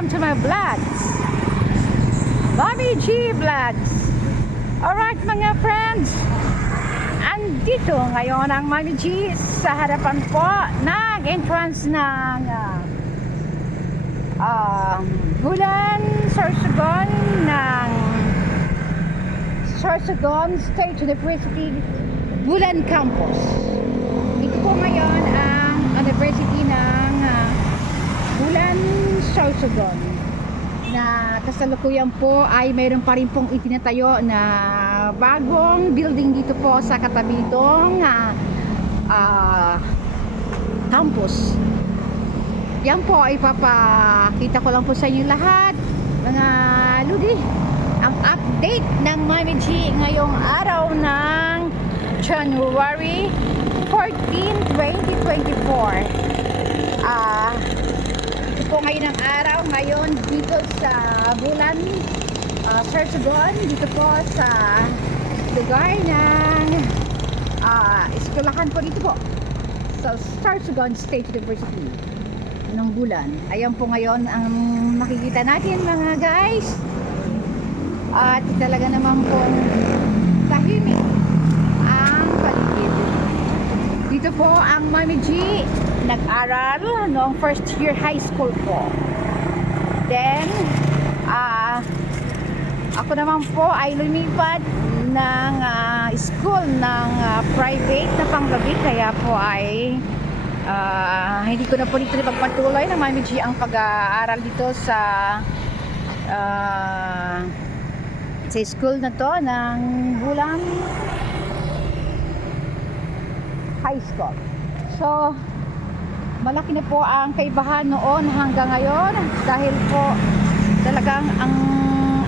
welcome to my vlogs, Mommy G Vlogs. Alright mga friends, andito ngayon ang Mommy G sa harapan po ng entrance ng Bulan, Sorsogon ng Sorsogon State University Bulan Campus. Ito po ngayon ang university ng Bulan, Sorsogon, na kasalukuyan po ay mayroon pa rin pong itinatayo na bagong building dito po sa katabi nitong campus. Yan po ay papakita ko lang po sa inyo lahat, mga ludi, ang update ng Mommy G ngayong araw ng January 14, 2024. Ito po ngayon ang araw ngayon dito sa Bulan, Sorsogon, dito po sa lugar ng eskwelahan po dito po sa Sorsogon State University ng Bulan. Ayan po ngayon ang makikita natin mga guys, at talaga naman po tahimik ang paligid. Dito po ang Mommy G nag-aral noong first year high school po. Then ako naman po ay lumipat ng school ng private na panggabi, kaya po ay hindi ko na po dito pagpatuloy ng Mommy G ang pag-aaral dito sa school na to ng Bulan High School. So malaki na po ang kaibahan noon hanggang ngayon, dahil po talagang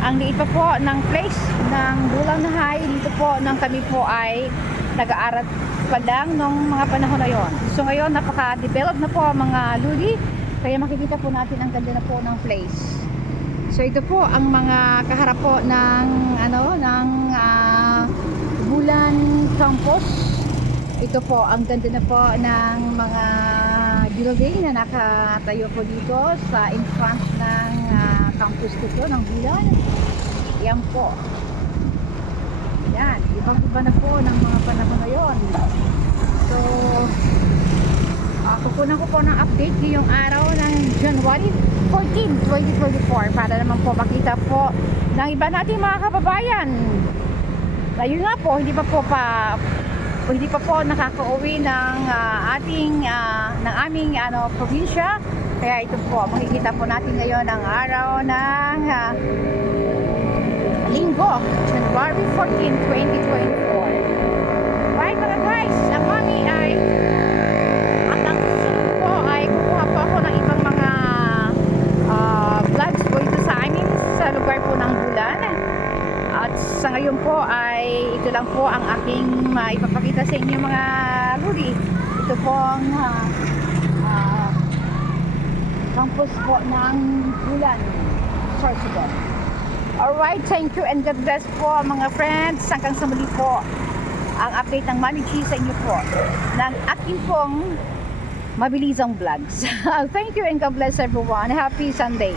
ang liit pa po ng place ng Bulan High dito po nang kami po ay nag-aaral pa lang nung mga panahon na yon. So ngayon napaka-develop na po mga ludi, kaya makikita po natin ang ganda na po ng place. So ito po ang mga kaharap po ng Bulan Campus. Ito po ang ganda na po ng mga building na nakatayo po dito sa in front ng campus dito ng Bulan. Yan po. Yan, ibang-iba na po ng mga panahon ngayon. So kukunan ko po ng update ngayong araw ng January 14, 2024 para naman po makita po ng iba nating mga kababayan. Ayun nga po, hindi pa po nakaka-uwi ng aming probinsya. Kaya ito po, makikita po natin ngayon ang araw ng Linggo, January 14, 2024. Right mga guys, ang Mommy ay ang susunod po ay kukuha po ako ng ibang mga vlogs po ito sa amin sa lugar po ng Bulan. At sa ngayon po ay ito lang po ang aking ipapakita sa inyo mga ludi. Ito po ang campus po ng Bulan, Sorsogon. Alright, thank you and God bless po mga friends. Hanggang sa muli po ang update ng Mommy G sa inyo po ng aking pong mabilisang vlogs. Thank you and God bless everyone. Happy Sunday.